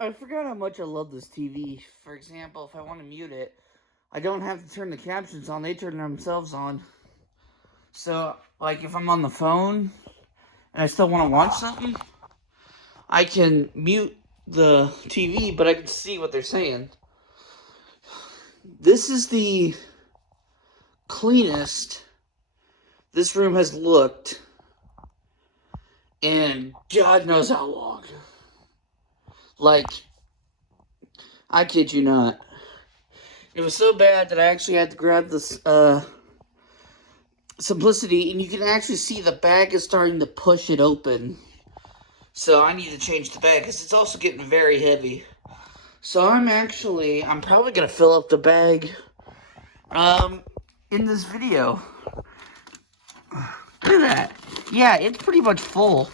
I forgot how much I love this TV. For example, if I want to mute it, I don't have to turn the captions on. They turn themselves on. So, like, if I'm on the phone and I still want to watch something, I can mute the TV, but I can see what they're saying. This is the cleanest this room has looked in God knows how long. Like, I kid you not. It was so bad that I actually had to grab this Simplicity, and you can actually see the bag is starting to push it open. So I need to change the bag because it's also getting very heavy. So I'm probably going to fill up the bag in this video. Look at that. Yeah, it's pretty much full.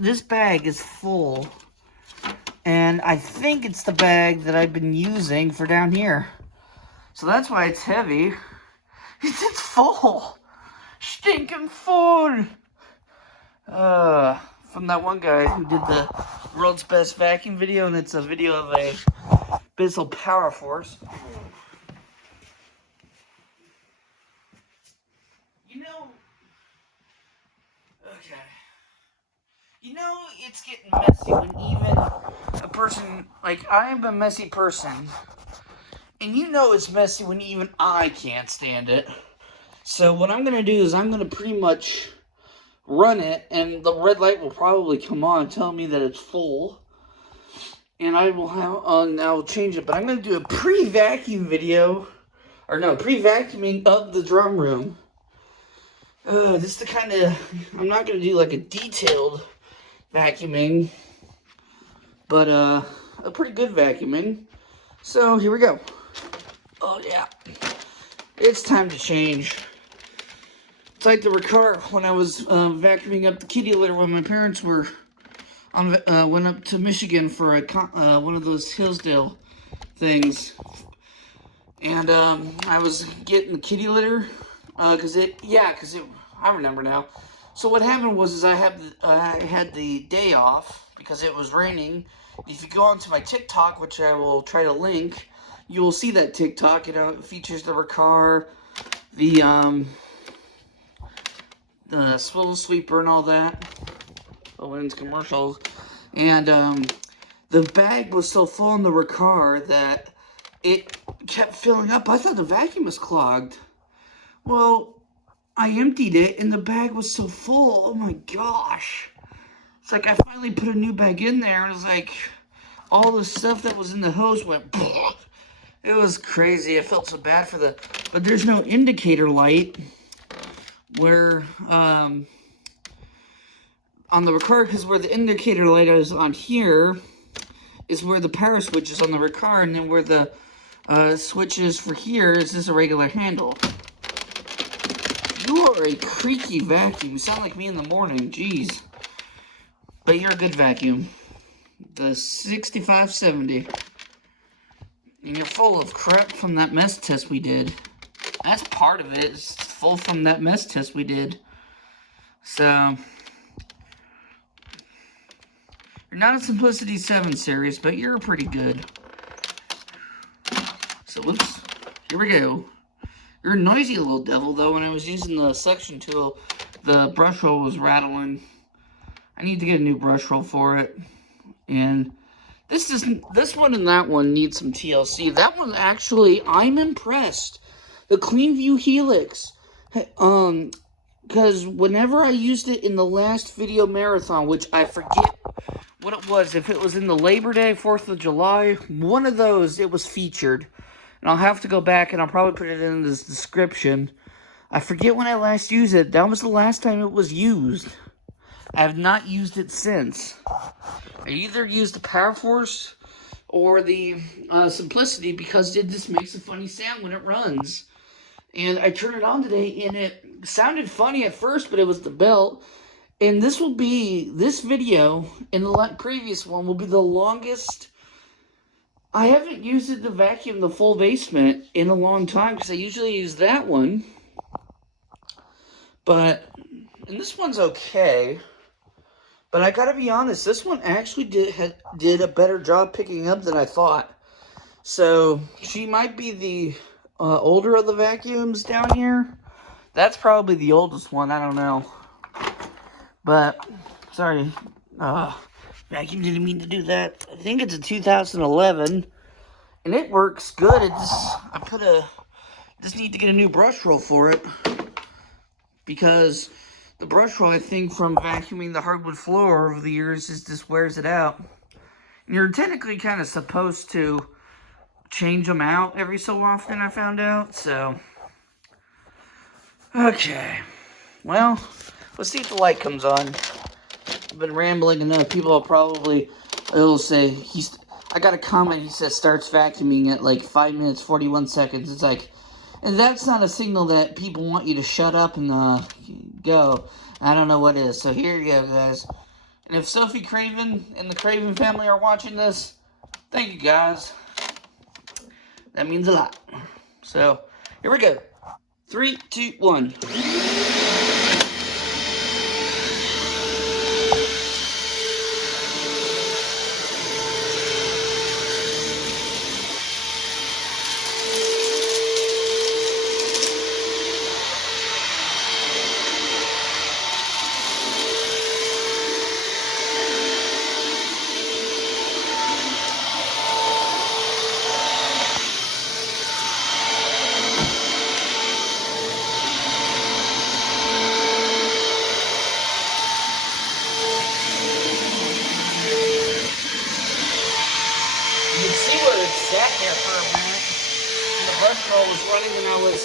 This bag is full. And I think it's the bag that I've been using for down here. So that's why it's heavy. It's full. Stinking full. From that one guy who did the world's best vacuum video, and it's a video of a Bissell Power Force. Okay. It's getting messy when even a person, like, I'm a messy person, and it's messy when even I can't stand it. So what I'm going to do is I'm going to pretty much run it, and the red light will probably come on telling me that it's full. And I will I'll change it, but I'm going to do a pre-vacuum video, pre-vacuuming of the drum room. This is the kind of, I'm not going to do like a detailed vacuuming, but a pretty good vacuuming. So here we go. Oh yeah, it's time to change. It's like the car when I was vacuuming up the kitty litter when my parents were went up to Michigan for one of those Hillsdale things, and I was getting the kitty litter because I remember now. So what happened was I had the day off because it was raining. If you go onto my TikTok, which I will try to link, you will see that TikTok. It features the car, the swivel sweeper and all that. Owen's commercials. And the bag was so full in the Ricard that it kept filling up. I thought the vacuum was clogged. Well, I emptied it and the bag was so full. Oh my gosh. It's like I finally put a new bag in there and it was like all the stuff that was in the hose went. It was crazy. I felt so bad but there's no indicator light where on the Ricard, because where the indicator light is on here is where the power switch is on the Ricard, and then where the switch is for here is just a regular handle. You are a creaky vacuum. You sound like me in the morning. Jeez. But you're a good vacuum. The 6570. And you're full of crap from that mess test we did. That's part of it. It's full from that mess test we did. So, you're not a Simplicity 7 series, but you're pretty good. So, whoops. Here we go. You're a noisy little devil, though. When I was using the suction tool, the brush roll was rattling. I need to get a new brush roll for it. And this one and that one need some TLC. That one, actually, I'm impressed. The Cleanview Helix. Because whenever I used it in the last video marathon, which I forget what it was, if it was in the Labor Day, 4th of July, one of those, it was featured. And I'll have to go back and I'll probably put it in this description. I forget when I last used it. That was the last time it was used. I have not used it since. I either used the Power Force or the Simplicity because it just makes a funny sound when it runs. And I turned it on today and it sounded funny at first, but it was the belt. And this video and the previous one will be the longest. I haven't used it to vacuum the full basement in a long time because I usually use that one. And this one's okay. But I gotta be honest, this one actually did a better job picking up than I thought. So she might be the older of the vacuums down here. That's probably the oldest one. I don't know. But sorry, vacuum didn't mean to do that. I think it's a 2011, and it works good. It just need to get a new brush roll for it, because the brush roll, I think, from vacuuming the hardwood floor over the years just wears it out. And you're technically kind of supposed to change them out every so often, I found out. So okay, well, let's see if the light comes on. I've been rambling enough. People will probably say I got a comment. He says starts vacuuming at like 5 minutes 41 seconds. It's like, and that's not a signal that people want you to shut up and go. I don't know what is. So here you go, guys. And if Sophie Craven and the Craven family are watching this, thank you, guys. That means a lot. So here we go. 3, 2, 1. Sat there for a minute, and the brush roll was running, and I was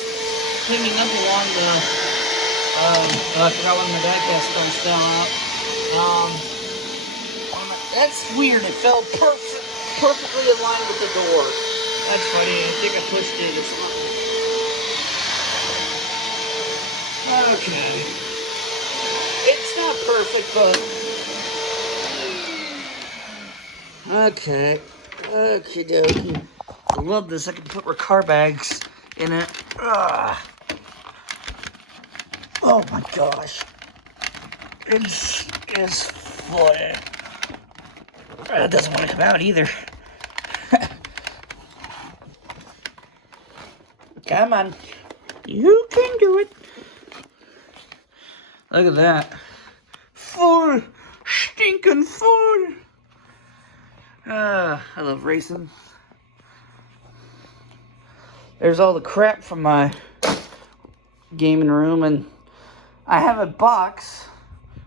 cleaning up along the, I forgot when my die-cast comes down out. That's weird, it fell perfectly in line with the door. That's funny, I think I pushed it or something. Okay. It's not perfect, but... okay. Okie dokie. I love this. I can put car bags in it. Ugh. Oh my gosh. It's flooded. It doesn't want to come out either. Come on. You can do it. Look at that. Full. Stinking full. I love racing. There's all the crap from my gaming room, and I have a box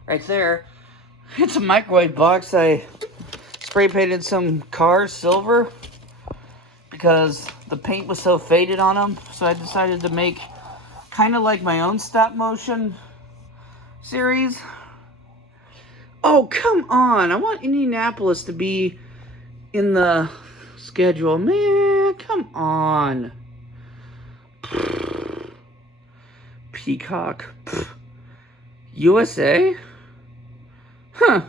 right there. It's a microwave box. I spray painted some cars silver because the paint was so faded on them, so I decided to make kind of like my own stop motion series. Oh, come on. I want Indianapolis to be in the schedule. Man, come on. Peacock. USA? Huh.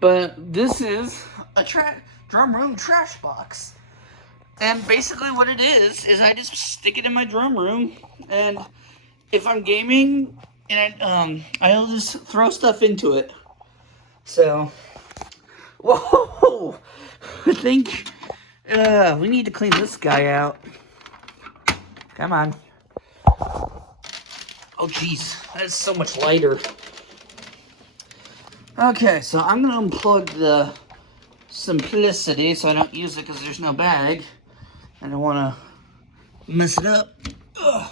But this is a drum room trash box. And basically what it is I just stick it in my drum room, and if I'm gaming, and I'll just throw stuff into it. So, whoa! I think we need to clean this guy out. Come on. Oh, jeez. That's so much lighter. Okay, so I'm going to unplug the Simplicity so I don't use it because there's no bag. I don't want to mess it up. Ugh.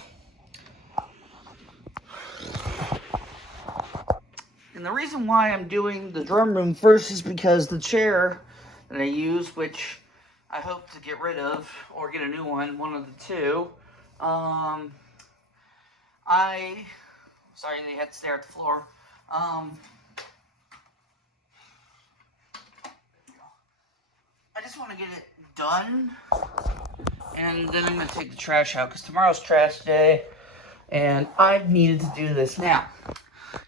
And the reason why I'm doing the drum room first is because the chair that I use, which I hope to get rid of or get a new one of the two, sorry, they had to stare at the floor. I just want to get it done, and then I'm going to take the trash out because tomorrow's trash day, and I've needed to do this now.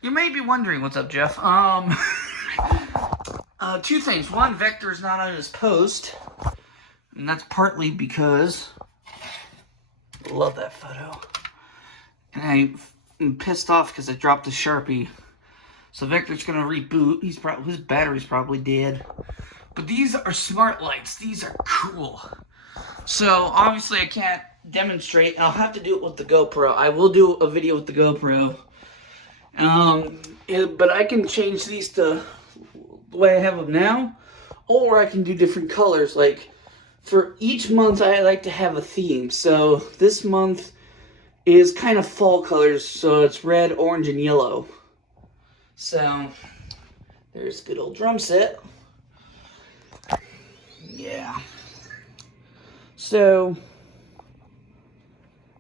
You may be wondering, what's up, Jeff? Two things. One, Vector's not on his post, and that's partly because I love that photo. And I'm pissed off because I dropped the Sharpie So Victor's gonna reboot. His battery's probably dead. But these are smart lights. These are cool. So obviously I can't demonstrate. I'll have to do it with the GoPro. I will do a video with the GoPro. But I can change these to the way I have them now, or I can do different colors. Like for each month, I like to have a theme. So this month is kind of fall colors. So it's red, orange, and yellow. So there's a good old drum set. Yeah. So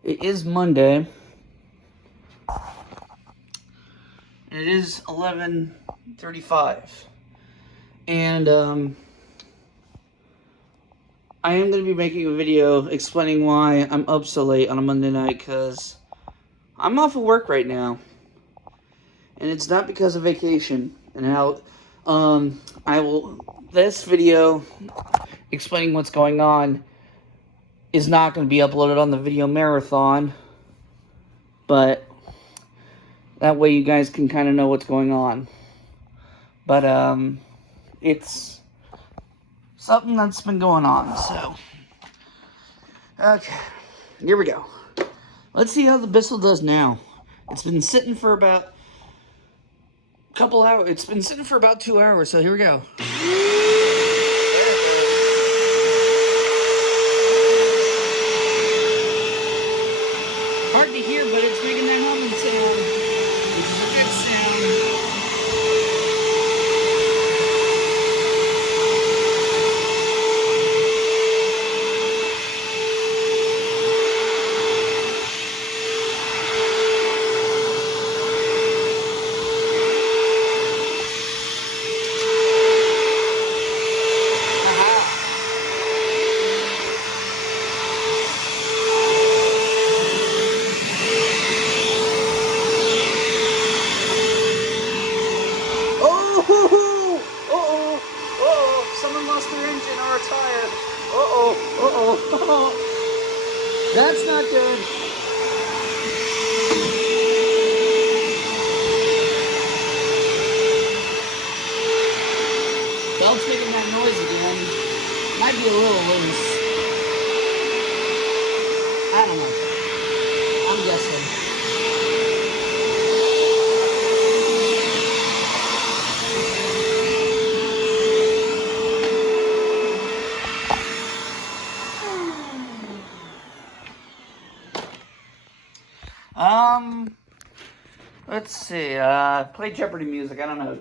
it is Monday. It is 11:35. And I am going to be making a video explaining why I'm up so late on a Monday night, because I'm off of work right now. And it's not because of vacation. And how this video explaining what's going on is not going to be uploaded on the video marathon, but that way you guys can kind of know what's going on. But it's something that's been going on, so okay, here we go. Let's see how the Bissell does now. It's been sitting for about a couple hours. It's been sitting for about 2 hours, so here we go. Hard to hear, but it's making that humming sound, which is a good sound. Someone lost their engine or a tire. That's not good. Belt's making that noise again. Might be a little loose. I don't know. I'm guessing. Let's see, play Jeopardy music, I don't know.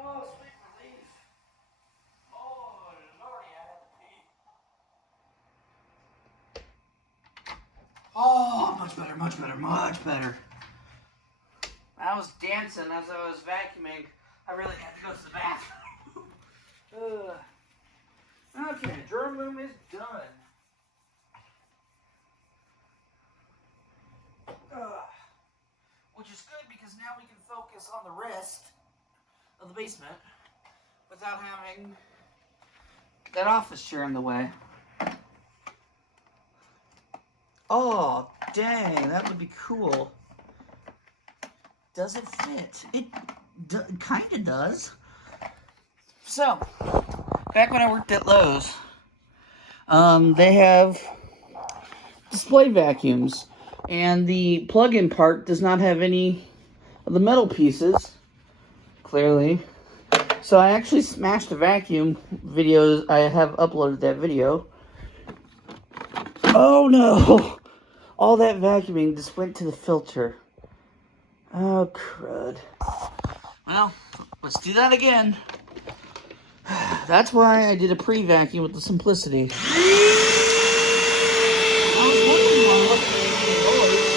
Oh, sweet relief. Oh, Lordy, I had to pee. Oh, much better, much better, much better. I was dancing as I was vacuuming. I really had to go to the bathroom. Okay, drum room is done. Which is good because now we can focus on the rest of the basement without having that office chair in the way. Oh, dang, that would be cool. Does it fit? It kind of does. So, back when I worked at Lowe's, they have display vacuums, and the plug-in part does not have any of the metal pieces, clearly. So I actually smashed a vacuum video. I have uploaded that video. Oh no! All that vacuuming just went to the filter. Oh, crud. Well, let's do that again. That's why I did a pre-vacuum with the Simplicity. I was wondering why I wasn't making any noise.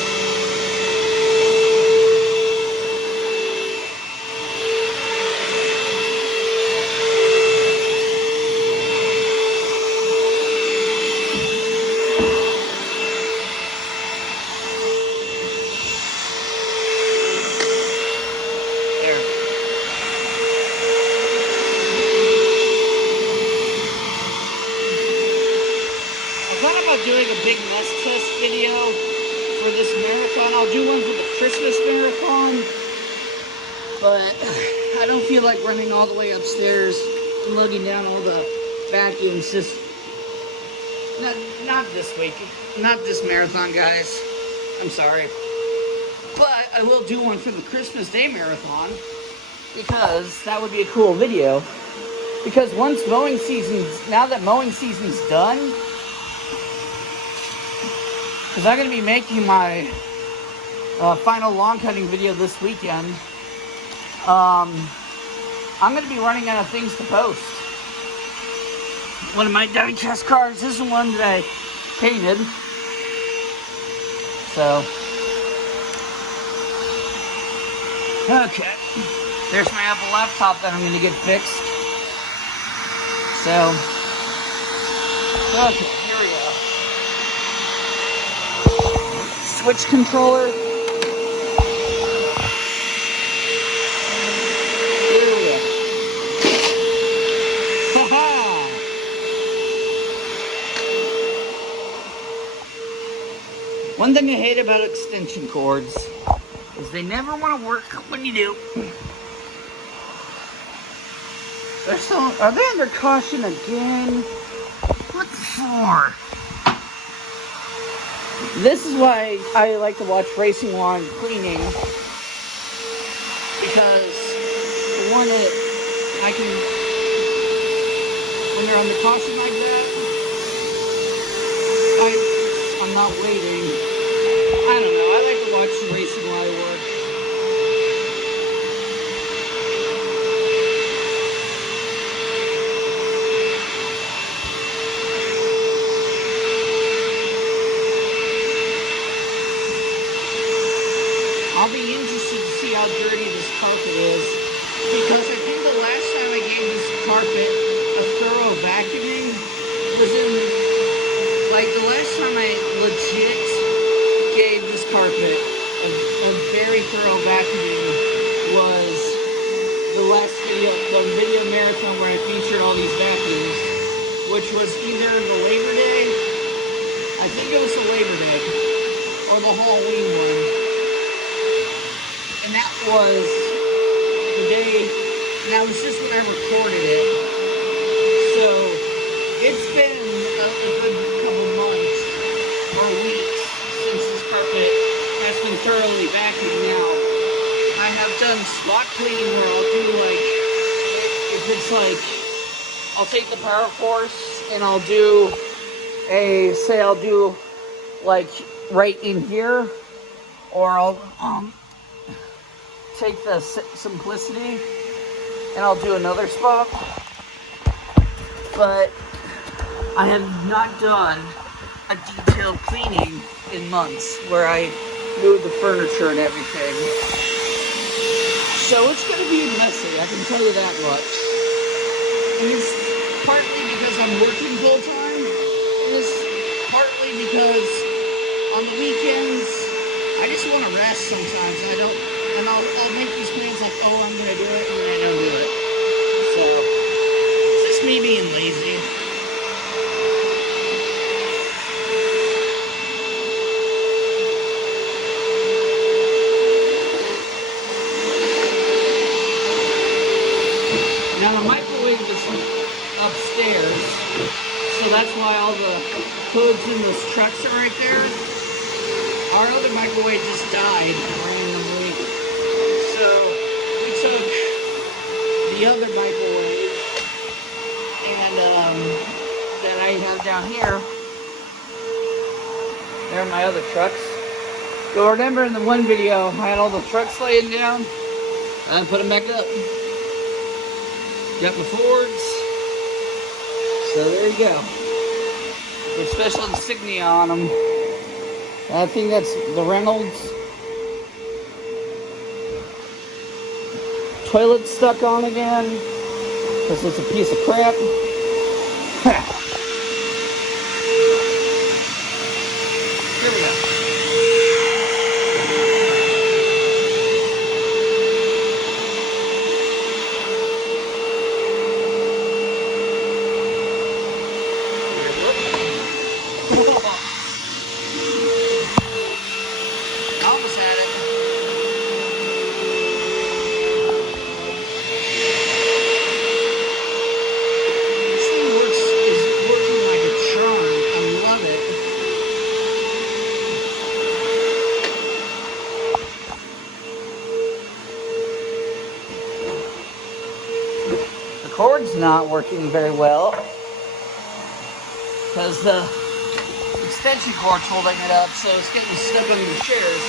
for this marathon. I'll do one for the Christmas marathon, but I don't feel like running all the way upstairs and lugging down all the vacuums. Just not this week, not this marathon, guys. I'm sorry, but I will do one for the Christmas Day marathon because that would be a cool video. Because once mowing season's, now that mowing season's done, because I'm going to be making my final lawn cutting video this weekend, I'm going to be running out of things to post. One of my diecast cars, this is one that I painted. So, okay. There's my Apple laptop that I'm going to get fixed. So, okay, here we go. Switch controller. Here we go. Ha-ha! One thing I hate about extension cords is they never want to work when you do. They're still, are they under caution again? What for? This is why I like to watch racing lawn cleaning, because one that I can, when they're under caution like that, I'm not waiting. I don't know. I like to watch the racing while I work. I'll be interested to see how dirty this carpet is, because I think the last time I gave this carpet a thorough vacuuming was in, like, the last time I legit gave this carpet a very thorough vacuuming was the last video, the video marathon where I featured all these vacuums, which was either the Labor Day, I think it was the Labor Day, or the Halloween one. And that was the day, and that was just when I recorded it. So, it's been a good couple months or weeks since this carpet has been thoroughly vacuumed now. I have done spot cleaning where I'll do, like, if it's like, I'll take the power force and I'll do I'll do, like, right in here, or I'll, take the Simplicity and I'll do another spot, but I have not done a detailed cleaning in months where I move the furniture and everything. So it's going to be messy, I can tell you that much. And it's partly because I'm working full time, and it's partly because on the weekends I just want to rest sometimes. And I'll make these plans like, oh, I'm going to do it, and then I don't do it. So, it's just me being lazy. Now, the microwave is upstairs, so that's why all the hoods in those trucks are right there. Our other microwave just died randomly. So we took the other microwave and that I have down here. There are my other trucks. You'll remember in the one video I had all the trucks laying down. I put them back up. Got my Fords. So there you go. There's special insignia on them. I think that's the Reynolds. Toilet stuck on again, because it's a piece of crap. Here we go. cord's not working very well because the extension cord's holding it up, so it's getting stuck on the chairs.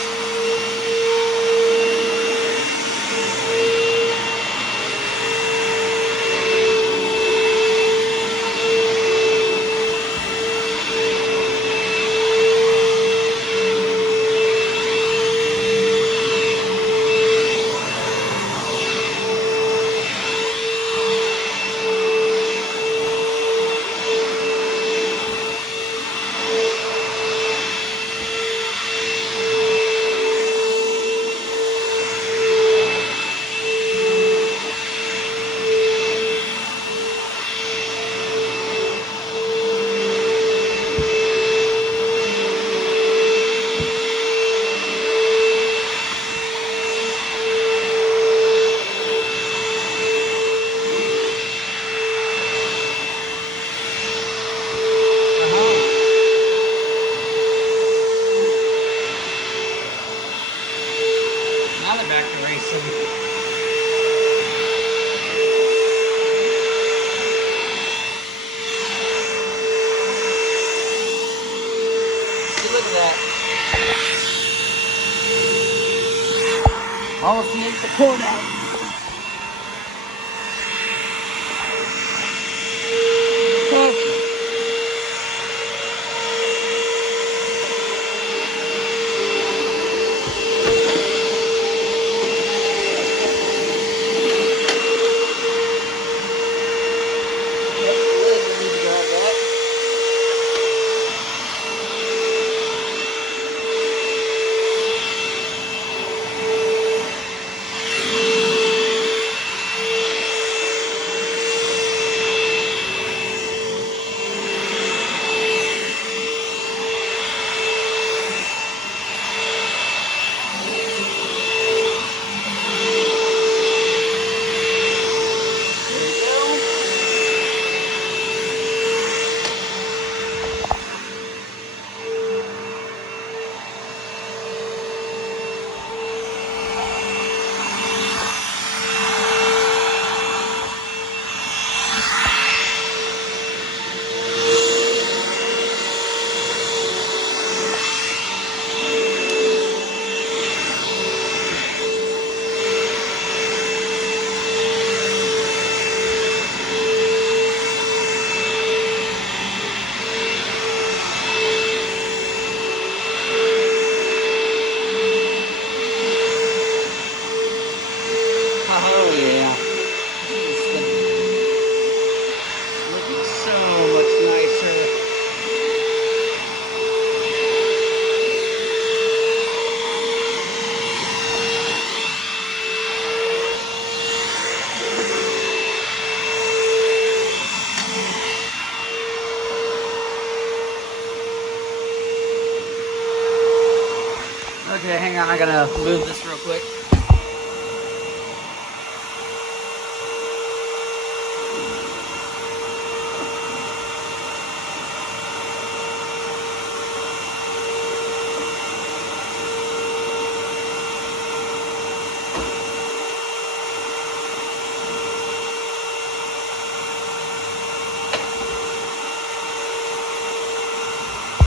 Now they're back to racing. See, look at that. Almost yanked the cord out. Okay. Oh yeah. It's looking so much nicer. Okay, hang on, I gotta move this real quick.